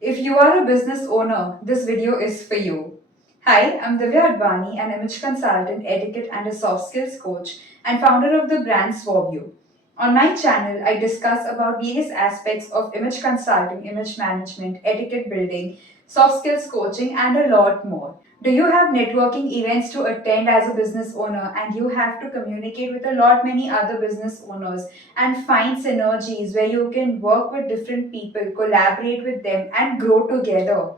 If you are a business owner, this video is for you. Hi, I'm Divyaa Advaani, an image consultant, etiquette, and a soft skills coach, and founder of the brand Suave U. On my channel, I discuss about various aspects of image consulting, image management, etiquette building, soft skills coaching, and a lot more. Do you have networking events to attend as a business owner and you have to communicate with a lot many other business owners and find synergies where you can work with different people, collaborate with them and grow together?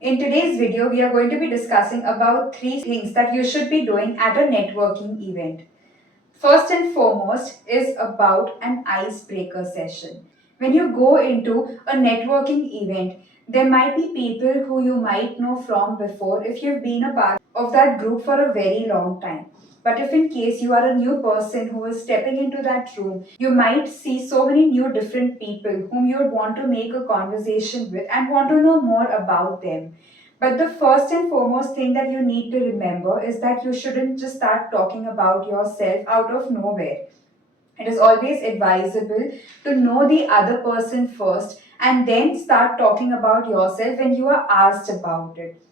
In today's video, we are going to be discussing about three things that you should be doing at a networking event. First and foremost is about an icebreaker session. When you go into a networking event, there might be people who you might know from before if you've been a part of that group for a very long time. But if in case you are a new person who is stepping into that room, you might see so many new different people whom you would want to make a conversation with and want to know more about them. But the first and foremost thing that you need to remember is that you shouldn't just start talking about yourself out of nowhere. It is always advisable to know the other person first and then start talking about yourself when you are asked about it.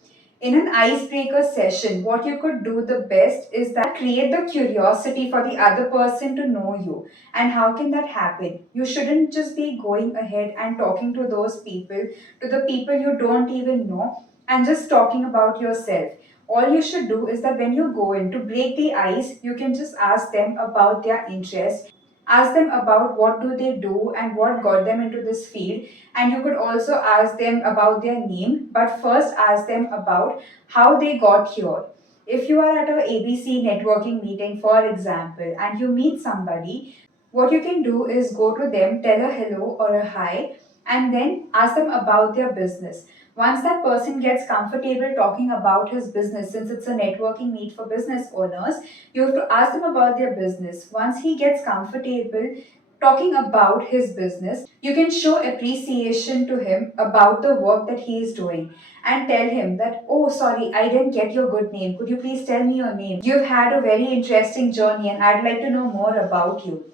In an icebreaker session, what you could do the best is that create the curiosity for the other person to know you. And how can that happen? You shouldn't just be going ahead and talking to those people, to the people you don't even know, and just talking about yourself. All you should do is that when you go in to break the ice, you can just ask them about their interest, ask them about what do they do and what got them into this field, and you could also ask them about their name, but first ask them about how they got here. If you are at a ABC networking meeting, for example, and you meet somebody, what you can do is go to them, tell a hello or a hi, and then ask them about their business. Once that person gets comfortable talking about his business, since it's a networking meet for business owners, you have to ask them about their business. Once he gets comfortable talking about his business, you can show appreciation to him about the work that he is doing and tell him that, oh, sorry, I didn't get your good name. Could you please tell me your name? You've had a very interesting journey and I'd like to know more about you.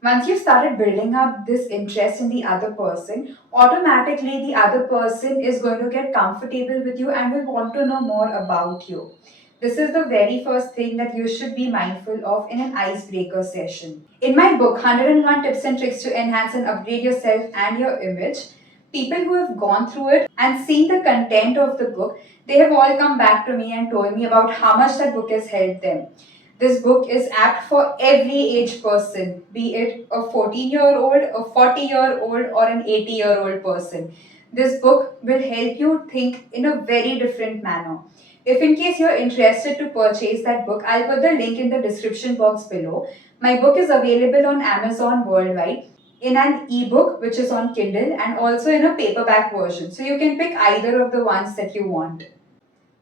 Once you've started building up this interest in the other person, automatically the other person is going to get comfortable with you and will want to know more about you. This is the very first thing that you should be mindful of in an icebreaker session. In my book, 101 Tips and Tricks to Enhance and Upgrade Yourself and Your Image, people who have gone through it and seen the content of the book, they have all come back to me and told me about how much that book has helped them. This book is apt for every age person, be it a 14-year-old, a 40-year-old, or an 80-year-old person. This book will help you think in a very different manner. If in case you're interested to purchase that book, I'll put the link in the description box below. My book is available on Amazon worldwide in an ebook, which is on Kindle, and also in a paperback version. So you can pick either of the ones that you want.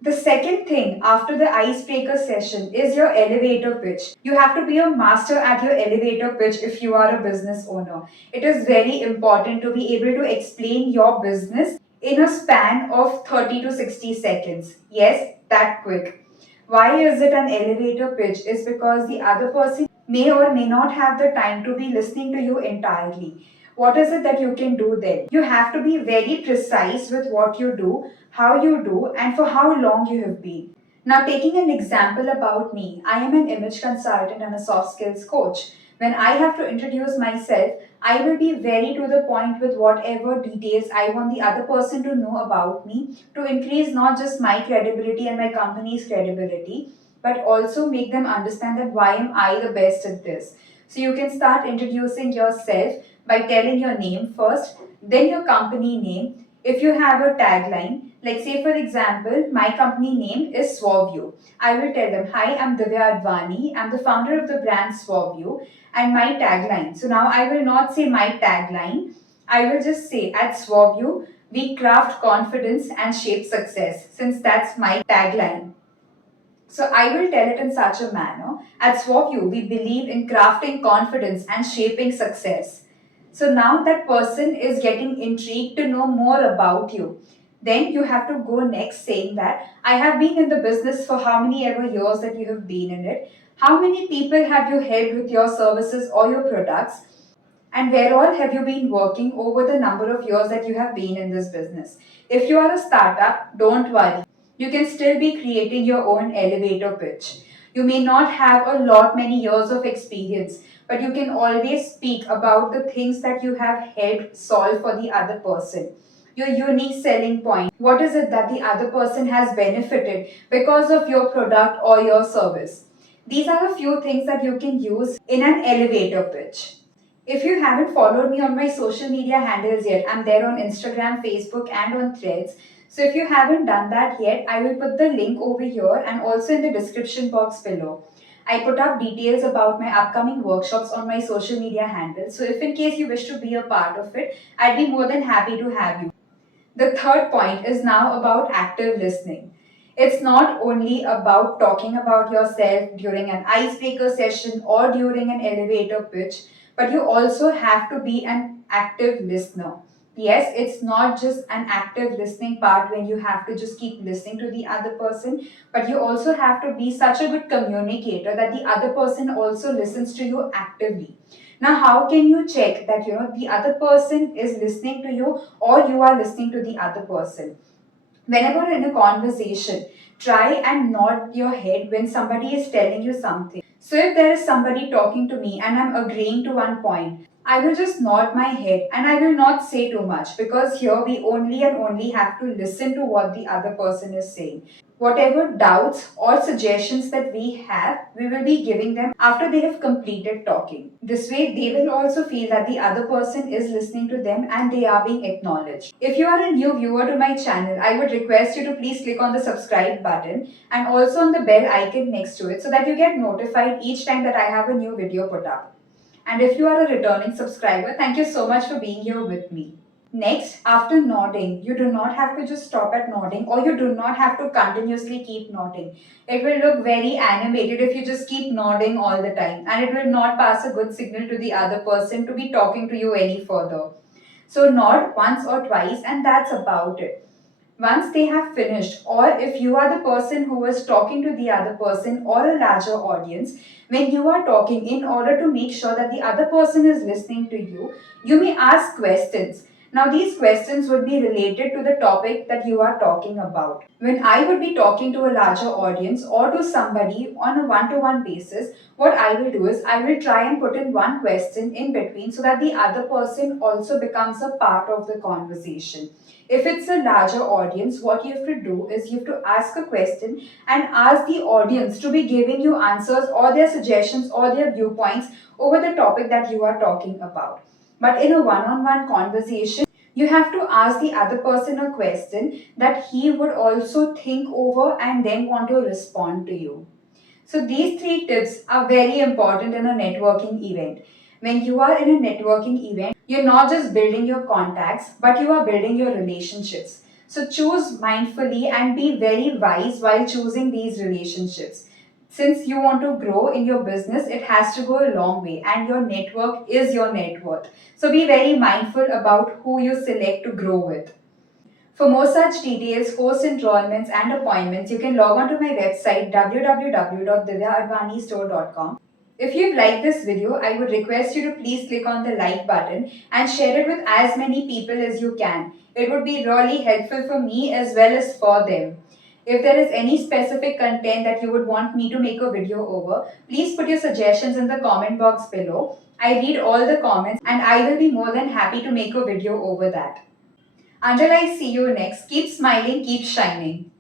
The second thing after the icebreaker session is your elevator pitch. You have to be a master at your elevator pitch if you are a business owner. It is very important to be able to explain your business in a span of 30 to 60 seconds. Yes, that quick. Why is it an elevator pitch? Is because the other person may or may not have the time to be listening to you entirely. What is it that you can do then? You have to be very precise with what you do, how you do, and for how long you have been. Now, taking an example about me, I am an image consultant and a soft skills coach. When I have to introduce myself, I will be very to the point with whatever details I want the other person to know about me to increase not just my credibility and my company's credibility, but also make them understand that why am I the best at this. So you can start introducing yourself by telling your name first, then your company name. If you have a tagline, like say for example, my company name is Suave U. I will tell them, hi, I'm Divyaa Advaani. I'm the founder of the brand Suave U and my tagline. So now I will not say my tagline. I will just say at Suave U, we craft confidence and shape success, since that's my tagline. So I will tell it in such a manner. At Swap U, we believe in crafting confidence and shaping success. So now that person is getting intrigued to know more about you. Then you have to go next saying that I have been in the business for how many ever years that you have been in it. How many people have you helped with your services or your products? And where all have you been working over the number of years that you have been in this business? If you are a startup, don't worry. You can still be creating your own elevator pitch. You may not have a lot many years of experience, but you can always speak about the things that you have helped solve for the other person. Your unique selling point. What is it that the other person has benefited because of your product or your service? These are a few things that you can use in an elevator pitch. If you haven't followed me on my social media handles yet, I'm there on Instagram, Facebook, and on Threads. So if you haven't done that yet, I will put the link over here and also in the description box below. I put up details about my upcoming workshops on my social media handles. So if in case you wish to be a part of it, I'd be more than happy to have you. The third point is now about active listening. It's not only about talking about yourself during an icebreaker session or during an elevator pitch, but you also have to be an active listener. Yes, it's not just an active listening part when you have to just keep listening to the other person, but you also have to be such a good communicator that the other person also listens to you actively. Now, how can you check that the other person is listening to you or you are listening to the other person? Whenever in a conversation, try and nod your head when somebody is telling you something. So if there is somebody talking to me and I'm agreeing to one point, I will just nod my head and I will not say too much, because here we only and only have to listen to what the other person is saying. Whatever doubts or suggestions that we have, we will be giving them after they have completed talking. This way, they will also feel that the other person is listening to them and they are being acknowledged. If you are a new viewer to my channel, I would request you to please click on the subscribe button and also on the bell icon next to it so that you get notified each time that I have a new video put up. And if you are a returning subscriber, thank you so much for being here with me. Next, after nodding, you do not have to just stop at nodding, or you do not have to continuously keep nodding. It will look very animated if you just keep nodding all the time, and it will not pass a good signal to the other person to be talking to you any further. So, nod once or twice, and that's about it. Once they have finished, or if you are the person who is talking to the other person or a larger audience, when you are talking, in order to make sure that the other person is listening to you, you may ask questions. Now, these questions would be related to the topic that you are talking about. When I would be talking to a larger audience or to somebody on a one to one basis, what I will do is I will try and put in one question in between so that the other person also becomes a part of the conversation. If it's a larger audience, what you have to do is you have to ask a question and ask the audience to be giving you answers or their suggestions or their viewpoints over the topic that you are talking about. But in a one on one conversation, you have to ask the other person a question that he would also think over and then want to respond to you. So, these three tips are very important in a networking event. When you are in a networking event, you're not just building your contacts, but you are building your relationships. So, choose mindfully and be very wise while choosing these relationships. Since you want to grow in your business, it has to go a long way, and your network is your net worth. So, be very mindful about who you select to grow with. For more such details, course enrollments, and appointments, you can log on to my website www.divyaadvanistore.com. If you've liked this video, I would request you to please click on the like button and share it with as many people as you can. It would be really helpful for me as well as for them. If there is any specific content that you would want me to make a video over, please put your suggestions in the comment box below. I read all the comments and I will be more than happy to make a video over that. Until I see you next, keep smiling, keep shining.